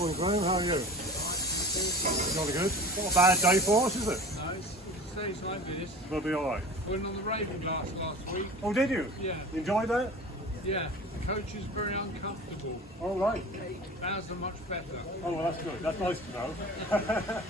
Morning, Graham. How are you? Jolly good. Not a bad day for us, is it? No, it's like this. We'll be alright. Went on the raving last week. Oh, did you? Yeah. Enjoyed that? Yeah, the coach is very uncomfortable. All right. Ours are much better. Oh, well, that's good. That's nice to know.